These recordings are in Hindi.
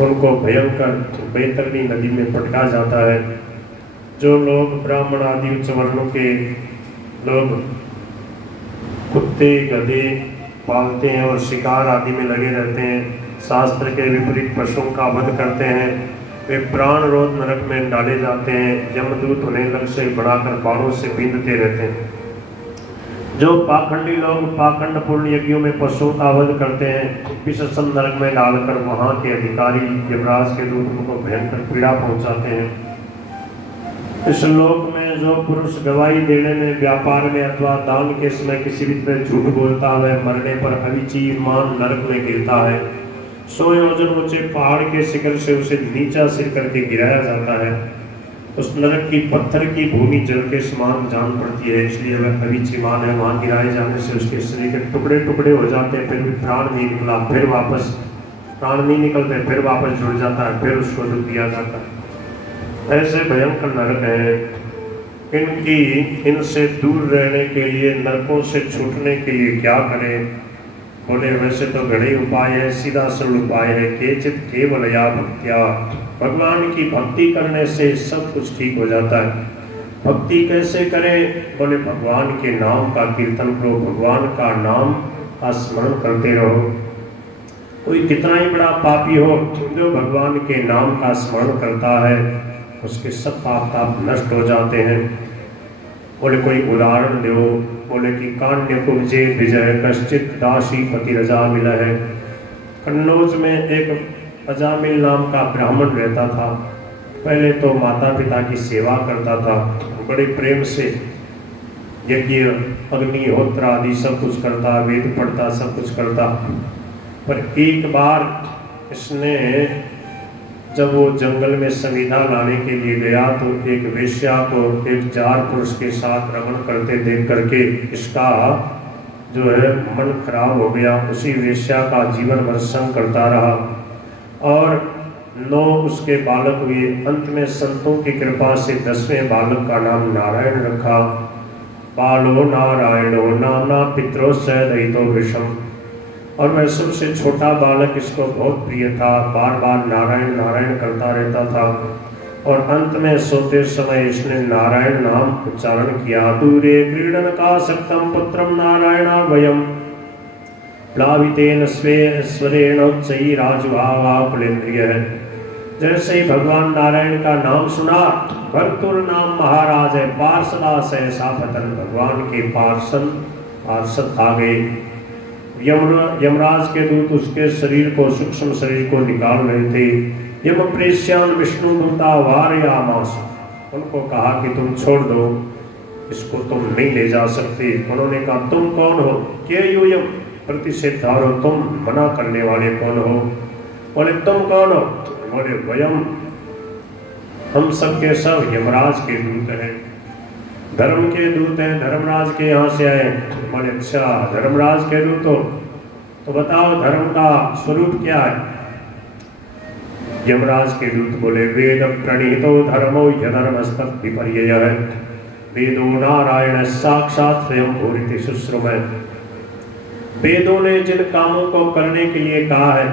उनको भयंकर बैतरणी नदी में पटका जाता है। जो लोग ब्राह्मण आदि उच्च वर्णों के लोग कुत्ते गधे पालते हैं और शिकार आदि में लगे रहते हैं, शास्त्र के विपरीत पशुओं का वध करते हैं, वे प्राण रोध नरक में डाले जाते हैं। यमदूत उन्हें लक्ष्य से बढ़ाकर बाणों से बींधते रहते हैं। जो पाखंडी लोग पाखंड पूर्ण यज्ञों में पशुओं का वध करते हैं, विषम नरक में डालकर वहाँ के अधिकारी यमराज के दूत उनको भयंकर पीड़ा पहुँचाते हैं। इस लोक में जो पुरुष गवाही देने में, व्यापार में अथवा दान के समय किसी भी तरह झूठ बोलता है, मरने पर अविचीमान नरक में गिरता है। 100 योजन ऊंचे पहाड़ के शिखर से उसे नीचा सिर करके गिराया जाता है। उस नरक की पत्थर की भूमि जल के समान जान पड़ती है, इसलिए वह अविचीमान है। वहाँ गिराए जाने से उसके शरीर के टुकड़े टुकड़े हो जाते हैं, फिर भी प्राण नहीं निकला, फिर वापस प्राण नहीं निकलते, फिर वापस जुड़ जाता है, फिर उसको दुख दिया जाता है। ऐसे भयंकर नरक हैं। इनसे दूर रहने के लिए, नरकों से छूटने के लिए क्या करें? बोले वैसे तो घड़े उपाय है, सीधा सरल उपाय है। केचित केवल या भक्त्या, भगवान की भक्ति करने से सब कुछ ठीक हो जाता है। भक्ति कैसे करें? बोले भगवान के नाम का कीर्तन करो, भगवान का नाम का स्मरण करते रहो। कोई कितना ही बड़ा पापी हो, जो भगवान के नाम का स्मरण करता है, उसके सब पाप ताप नष्ट हो जाते हैं। बोले कोई उदाहरण दो। बोले कि कान्य कुब्जे विजय कश्चित दासी पति रजा मिला है। कन्नौज में एक अजामिल नाम का ब्राह्मण रहता था। पहले तो माता पिता की सेवा करता था, बड़े प्रेम से यज्ञ अग्निहोत्र आदि सब कुछ करता, वेद पढ़ता, सब कुछ करता। पर एक बार इसने जब वो जंगल में संविधा लाने के लिए गया तो एक वेश्या को एक जार पुरुष के साथ रमण करते देख करके इसका जो है मन खराब हो गया। उसी वेश्या का जीवन भर संग करता रहा और 9 उसके बालक हुए। अंत में संतों की कृपा से 10वें बालक का नाम नारायण रखा। बालो नारायणो नाना पितरो सदयितो विषम। और वह सबसे छोटा बालक इसको बहुत प्रिय था, बार बार नारायण नारायण करता रहता था। और अंत में सोते समय इसने नारायण नाम उच्चारण किया। दूरे क्रीडन का सक्तम पुत्रम नारायण वयम प्लावितेन स्वरेण उच्चई राजभावा कुलेन्द्रिय। जैसे ही भगवान नारायण का नाम सुना, भरतुर नाम महाराज है, पार्षदास है, साफतन भगवान के पार्षद आ गए। यमराज के दूत उसके शरीर को, सूक्ष्म शरीर को निकाल रहे थे। यम प्रेष्यान विष्णु दूता वारयामास, उनको कहा कि तुम छोड़ दो, इसको तुम नहीं ले जा सकते। उन्होंने कहा तुम कौन हो? के यूयम प्रतिषेधारो, तुम मना करने वाले कौन हो? बोले तुम कौन हो? बोले वयम, हम सब के सब यमराज के दूत हैं, धर्म के दूत हैं, धर्मराज के यहाँ से आए। बोले अच्छा, धर्मराज के दूत हो तो बताओ धर्म का स्वरूप क्या है? यमराज के दूत बोले वेद प्रणीतो धर्मो यधर्मस्तत् विपर्ययः है। वेदो नारायण साक्षात स्वयं भूरिति शुश्रुमः। वेदों ने जिन कामों को करने के लिए कहा है,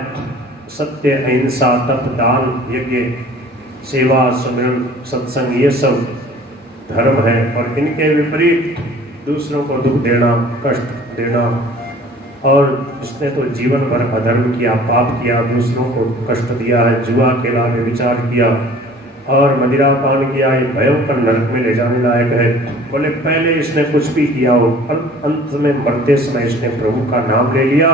सत्य अहिंसा तप दान यज्ञ सेवा सुमिरन सत्संग, ये सब धर्म है। और इनके विपरीत दूसरों को दुख देना, कष्ट देना, और इसने तो जीवन भर अधर्म किया, पाप किया, दूसरों को कष्ट दिया है, जुआ खेला, व्यभिचार किया और मदिरा पान किया, ये भयंकर नरक में ले जाने लायक है। बोले पहले इसने कुछ भी किया हो, अंत में मरते समय इसने प्रभु का नाम ले लिया,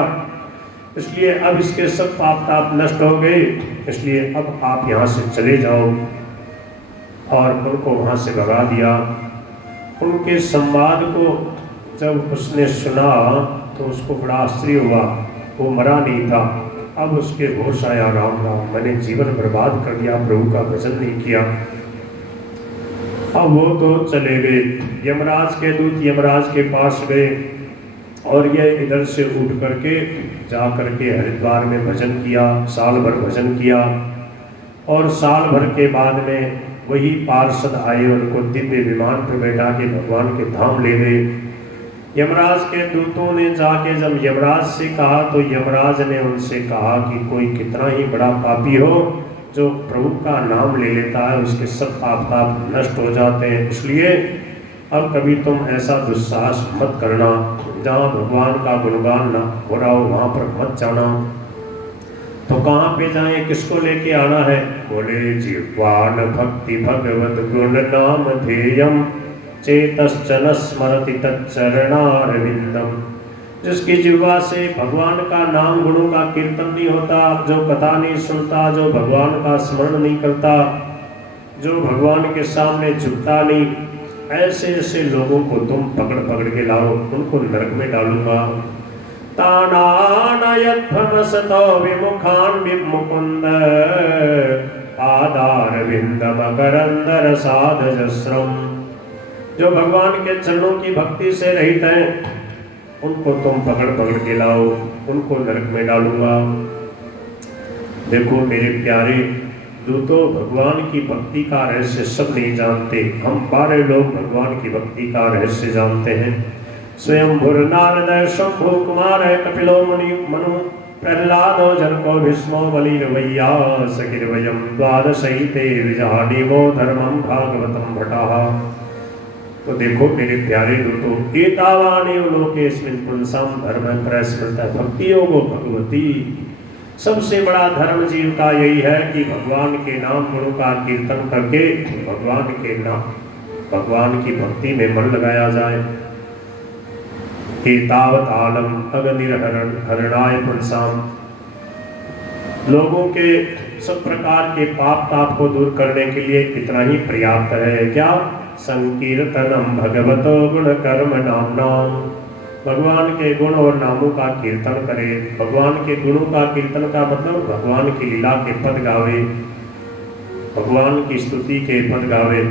इसलिए अब इसके सब पाप ताप नष्ट हो गए, इसलिए अब आप यहाँ से चले जाओ। और उनको वहाँ से भगा दिया। उनके संवाद को जब उसने सुना तो उसको बड़ा आश्चर्य हुआ। वो मरा नहीं था, अब उसके होश आया, राम राम, मैंने जीवन बर्बाद कर दिया, प्रभु का भजन नहीं किया। अब वो तो चले गए। यमराज के दूत यमराज के पास गए और ये इधर से उठ करके जा करके हरिद्वार में भजन किया, साल भर भजन किया। और साल भर के बाद में वही पार्षद आए, उनको दिव्य विमान पर बैठा के भगवान के धाम ले गए। यमराज के दूतों ने जाके जब यमराज से कहा तो यमराज ने उनसे कहा कि कोई कितना ही बड़ा पापी हो, जो प्रभु का नाम ले लेता है उसके सब पाप नष्ट हो जाते हैं। इसलिए अब कभी तुम ऐसा दुस्साहस मत करना, जहाँ भगवान का गुणगान ना हो रहा हो वहाँ पर मत जाना। तो कहाँ पे जाएं, किसको लेके आना है? बोले जिह्वान भक्ति भगवत गुण नाम ध्येयम चेतश्चन स्मरति तच्चरणारविंदम। जिसकी जिह्वा से भगवान का नाम गुणों का कीर्तन नहीं होता, जो कथा नहीं सुनता, जो भगवान का स्मरण नहीं करता, जो भगवान के सामने झुकता नहीं, ऐसे ऐसे लोगों को तुम पकड़ पकड़ के लाओ, उनको नरक में डालूंगा। तानानयध्वनसतो विमुखान विमुकुंद पादारविंदम करंदर साधजस्रम। जो भगवान के चरणों की भक्ति से रहित हैं, उनको तुम पकड़ पकड़ के लाओ, उनको नरक में डालूंगा। देखो मेरे प्यारे दूतों, भगवान की भक्ति का रहस्य सब नहीं जानते। हम 12 लोग भगवान की भक्ति का रहस्य जानते हैं। स्वयं भुर नारद शंभु कुमार कपिलो मुनि मनु प्रहलादो जनको भीष्मो बलिर्वैया सकिर्वयं द्वादशैते विजानीमो धर्मं भागवतं भटाः। तो देखो मेरे प्यारे दूतों, एतावानेव लोकेस्मिन् पुंसां धर्मं प्रस्मृतः भक्ति योगो भगवती। सबसे बड़ा धर्म जीव का यही है कि भगवान के नाम गुणों का कीर्तन करके भगवान की भक्ति में मन लगाया जाए। एतावतालम अगनिर्हरणाय पुंसाम। लोगों के सब प्रकार के पाप ताप को दूर करने के लिए इतना ही पर्याप्त है। क्या? संकीर्तनम भगवतो गुण कर्म नाम। भगवान के गुण और नामों का कीर्तन करे। भगवान के गुणों का कीर्तन का मतलब भगवान की लीला के पद गावे, भगवान की स्तुति के पद गावे,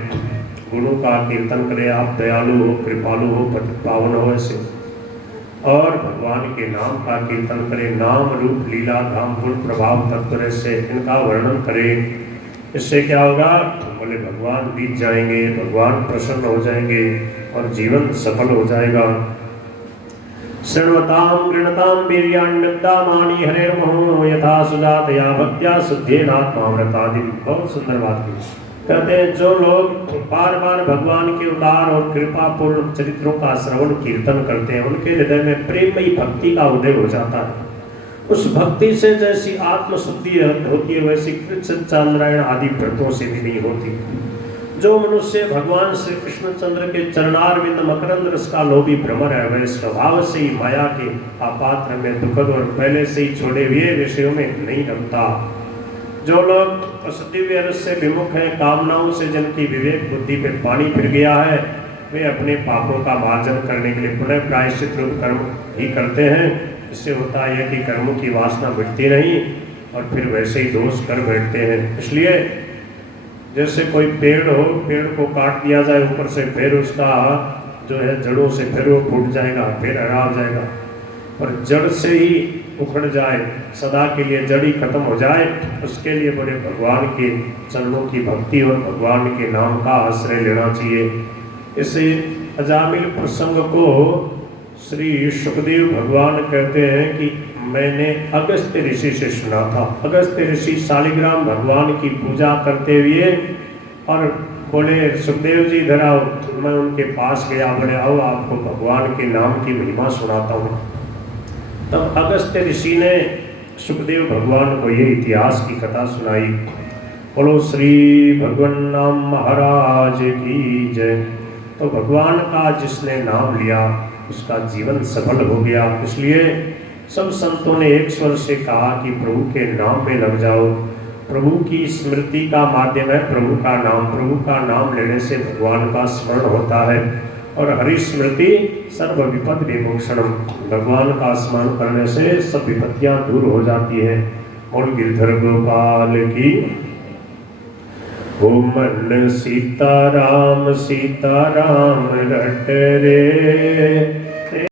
गुणों का कीर्तन करे। आप दयालु हो, कृपालु हो, पावन हो ऐसे, और भगवान के नाम का कीर्तन करे। नाम रूप लीला धाम गुण प्रभाव तत्व से इनका वर्णन करे। इससे क्या होगा? बोले भगवान बीत जाएंगे, भगवान प्रसन्न हो जाएंगे और जीवन सफल हो जाएगा। शृण्वतां गृणतां वीर्याण्यदामानि हरेर्महो यथा सुजातया भक्त्या शुद्धेनात्माव्रतादि। बहुत सुंदर बात की। कहते हैं जो लोग बार बार भगवान के उदार और कृपापूर्ण चरित्रों का श्रवण कीर्तन करते हैं, उनके हृदय में प्रेममयी भक्ति का उदय हो जाता है। उस भक्ति से जैसी आत्मशुद्धि होती है, वैसी कृष्ण चांद्रायण आदि व्रतों से भी नहीं होती। जो मनुष्य भगवान श्री कृष्णचंद्र के चरणारविंद मकरंद रस का लोभी भ्रमर है, वह स्वभाव से ही माया के अपात्र में दुखद और पहले से ही छोड़े हुए विषयों में नहीं रखता। जो लोग असदिव्य रस से विमुख हैं, कामनाओं से जिनकी विवेक बुद्धि पे पानी फिर गया है, वे अपने पापों का मार्जन करने के लिए पुनः प्रायश्चित रूप कर्म ही करते हैं। इससे होता है कि कर्मों की वासना मिटती नहीं और फिर वैसे ही दोष कर बैठते हैं। इसलिए जैसे कोई पेड़ हो, पेड़ को काट दिया जाए ऊपर से, फिर उसका जो है जड़ों से फिर वो फूट जाएगा, फिर हरा हो जाएगा। और जड़ से ही उखड़ जाए, सदा के लिए जड़ ही खत्म हो जाए, उसके लिए बड़े भगवान के चरणों की भक्ति और भगवान के नाम का आश्रय लेना चाहिए। इसे अजामिल प्रसंग को श्री सुखदेव भगवान कहते हैं कि मैंने अगस्त्य ऋषि से सुना था। अगस्त्य ऋषि शालिग्राम भगवान की पूजा करते हुए और बोले सुखदेव जी इधर आओ। मैं उनके पास गया, बोले आओ आपको भगवान के नाम की महिमा सुनाता हूँ। तब अगस्त्य ऋषि ने सुखदेव भगवान को ये इतिहास की कथा सुनाई। बोलो श्री भगवान नाम महाराज की जय। तो भगवान का जिसने नाम लिया उसका जीवन सफल हो गया। इसलिए सब संतों ने एक स्वर से कहा कि प्रभु के नाम में लग जाओ। प्रभु की स्मृति का माध्यम है प्रभु का नाम। प्रभु का नाम लेने से भगवान का स्मरण होता है और हरि स्मृति सर्व विपद विमोक्षणम। भगवान का स्मरण करने से सब विपत्तियां दूर हो जाती है। और गिरधर गोपाल की ओ मन सीताराम सीताराम रट रे,